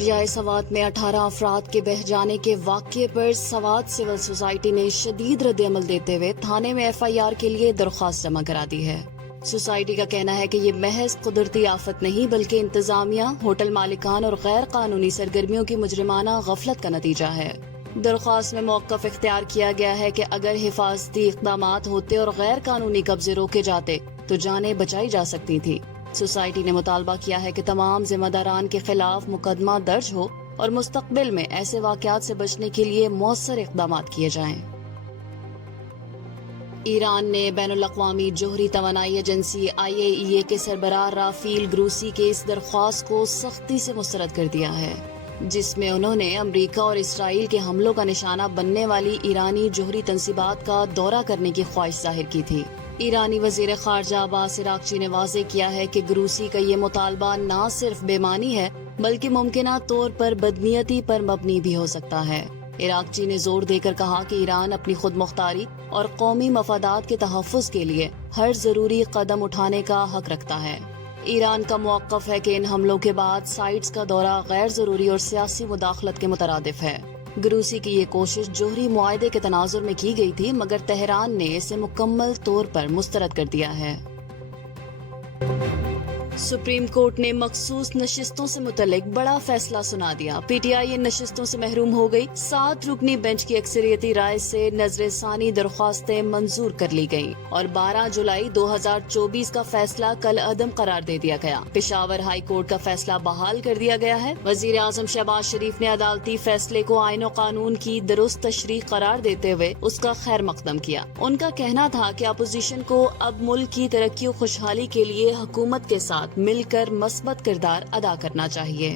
دریائے سوات میں 18 افراد کے بہہ جانے کے واقعے پر سوات سول سوسائٹی نے شدید رد عمل دیتے ہوئے تھانے میں FIR کے لیے درخواست جمع کرا دی ہے۔ سوسائٹی کا کہنا ہے کہ یہ محض قدرتی آفت نہیں بلکہ انتظامیہ، ہوٹل مالکان اور غیر قانونی سرگرمیوں کی مجرمانہ غفلت کا نتیجہ ہے۔ درخواست میں موقف اختیار کیا گیا ہے کہ اگر حفاظتی اقدامات ہوتے اور غیر قانونی قبضے روکے جاتے تو جانیں بچائی جا سکتی تھی۔ سوسائٹی نے مطالبہ کیا ہے کہ تمام ذمہ داران کے خلاف مقدمہ درج ہو اور مستقبل میں ایسے واقعات سے بچنے کے لیے مؤثر اقدامات کیے جائیں۔ ایران نے بین الاقوامی جوہری توانائی ایجنسی IAEA کے سربراہ رافیل گروسی کے اس درخواست کو سختی سے مسترد کر دیا ہے، جس میں انہوں نے امریکہ اور اسرائیل کے حملوں کا نشانہ بننے والی ایرانی جوہری تنصیبات کا دورہ کرنے کی خواہش ظاہر کی تھی۔ ایرانی وزیر خارجہ عباس عراقچی نے واضح کیا ہے کہ گروسی کا یہ مطالبہ نہ صرف بے معنی ہے بلکہ ممکنہ طور پر بدنیتی پر مبنی بھی ہو سکتا ہے۔ عراقچی نے زور دے کر کہا کہ ایران اپنی خود مختاری اور قومی مفادات کے تحفظ کے لیے ہر ضروری قدم اٹھانے کا حق رکھتا ہے۔ ایران کا موقف ہے کہ ان حملوں کے بعد سائٹس کا دورہ غیر ضروری اور سیاسی مداخلت کے مترادف ہے۔ گروسی کی یہ کوشش جوہری معاہدے کے تناظر میں کی گئی تھی مگر تہران نے اسے مکمل طور پر مسترد کر دیا ہے۔ سپریم کورٹ نے مخصوص نشستوں سے متعلق بڑا فیصلہ سنا دیا۔ PTI ان نشستوں سے محروم ہو گئی۔ 7 رکنی بینچ کی اکثریتی رائے سے نظر ثانی درخواستیں منظور کر لی گئیں اور 12 جولائی 2024 کا فیصلہ کل عدم قرار دے دیا گیا۔ پشاور ہائی کورٹ کا فیصلہ بحال کر دیا گیا ہے۔ وزیر اعظم شہباز شریف نے عدالتی فیصلے کو آئین و قانون کی درست تشریح قرار دیتے ہوئے اس کا خیر مقدم کیا۔ ان کا کہنا تھا کہ اپوزیشن کو اب ملک کی ترقی و خوشحالی کے لیے حکومت کے ساتھ مل کر مثبت کردار ادا کرنا چاہیے۔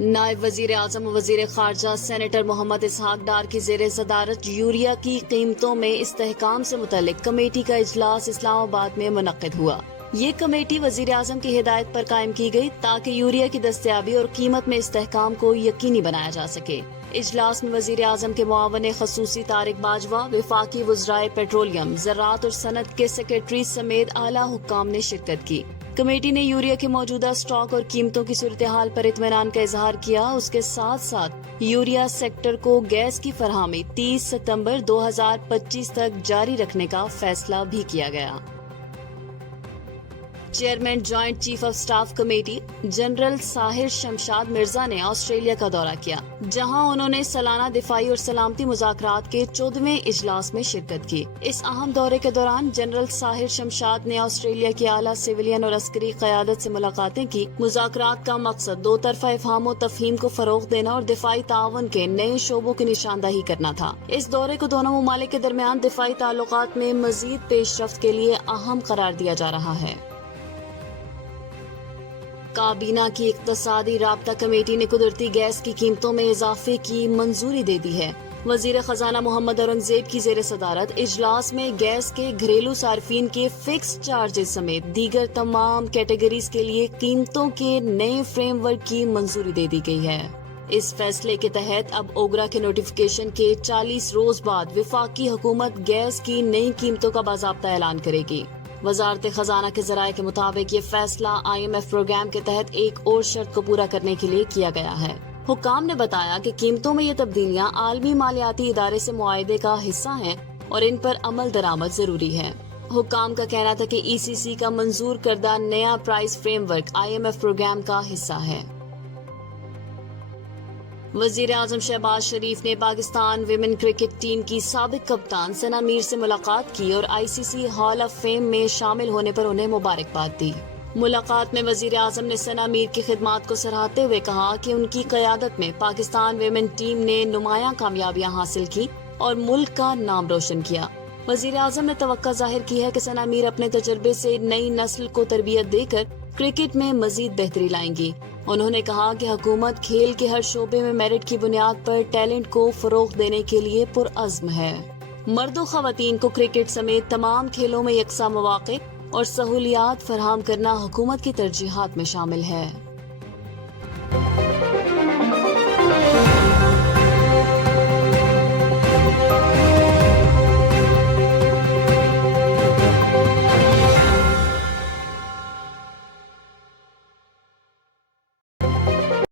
نائب وزیر اعظم و وزیر خارجہ سینیٹر محمد اسحاق ڈار کی زیر صدارت یوریا کی قیمتوں میں استحکام سے متعلق کمیٹی کا اجلاس اسلام آباد میں منعقد ہوا۔ یہ کمیٹی وزیر اعظم کی ہدایت پر قائم کی گئی تاکہ یوریا کی دستیابی اور قیمت میں استحکام کو یقینی بنایا جا سکے۔ اجلاس میں وزیر اعظم کے معاون خصوصی طارق باجوہ، وفاقی وزرائے پیٹرولیم، زراعت اور صنعت کے سیکریٹری سمیت اعلیٰ حکام نے شرکت کی۔ کمیٹی نے یوریا کے موجودہ سٹاک اور قیمتوں کی صورتحال پر اطمینان کا اظہار کیا۔ اس کے ساتھ ساتھ یوریا سیکٹر کو گیس کی فراہمی 30 ستمبر 2025 تک جاری رکھنے کا فیصلہ بھی کیا گیا۔ Chairman joint chief of staff committee general Sahir Shamshad Mirza نے آسٹریلیا کا دورہ کیا، جہاں انہوں نے سالانہ دفاعی اور سلامتی مذاکرات کے 14ویں اجلاس میں شرکت کی۔ اس اہم دورے کے دوران جنرل ساحر شمشاد نے آسٹریلیا کی اعلیٰ سویلین اور عسکری قیادت سے ملاقاتیں کی۔ مذاکرات کا مقصد دو طرفہ افہام و تفہیم کو فروغ دینا اور دفاعی تعاون کے نئے شعبوں کی نشاندہی کرنا تھا۔ اس دورے کو دونوں ممالک کے درمیان دفاعی تعلقات میں مزید پیش رفت کے لیے اہم قرار دیا جا رہا ہے۔ کابینہ کی اقتصادی رابطہ کمیٹی نے قدرتی گیس کی قیمتوں میں اضافے کی منظوری دے دی ہے۔ وزیر خزانہ محمد اورنگزیب کی زیر صدارت اجلاس میں گیس کے گھریلو صارفین کے فکس چارجز سمیت دیگر تمام کیٹیگریز کے لیے قیمتوں کے نئے فریم ورک کی منظوری دے دی گئی ہے۔ اس فیصلے کے تحت اب اوگرا کے نوٹیفیکیشن کے 40 روز بعد وفاقی حکومت گیس کی نئی قیمتوں کا باضابطہ اعلان کرے گی۔ وزارت خزانہ کے ذرائع کے مطابق یہ فیصلہ IMF پروگرام کے تحت ایک اور شرط کو پورا کرنے کے لیے کیا گیا ہے۔ حکام نے بتایا کہ قیمتوں میں یہ تبدیلیاں عالمی مالیاتی ادارے سے معاہدے کا حصہ ہیں اور ان پر عمل درآمد ضروری ہے۔ حکام کا کہنا تھا کہ ECC کا منظور کردہ نیا price framework IMF programme کا حصہ ہے۔ وزیر اعظم شہباز شریف نے پاکستان ویمن کرکٹ ٹیم کی سابق کپتان ثنا میر سے ملاقات کی اور ICC ہال آف فیم میں شامل ہونے پر انہیں مبارکباد دی۔ ملاقات میں وزیر اعظم نے ثنا میر کی خدمات کو سراہتے ہوئے کہا کہ ان کی قیادت میں پاکستان ویمن ٹیم نے نمایاں کامیابیاں حاصل کی اور ملک کا نام روشن کیا۔ وزیر اعظم نے توقع ظاہر کی ہے کہ ثنا میر اپنے تجربے سے نئی نسل کو تربیت دے کر کرکٹ میں مزید بہتری لائیں گی۔ انہوں نے کہا کہ حکومت کھیل کے ہر شعبے میں میرٹ کی بنیاد پر ٹیلنٹ کو فروغ دینے کے لیے پرعزم ہے۔ مرد و خواتین کو کرکٹ سمیت تمام کھیلوں میں یکساں مواقع اور سہولیات فراہم کرنا حکومت کی ترجیحات میں شامل ہے۔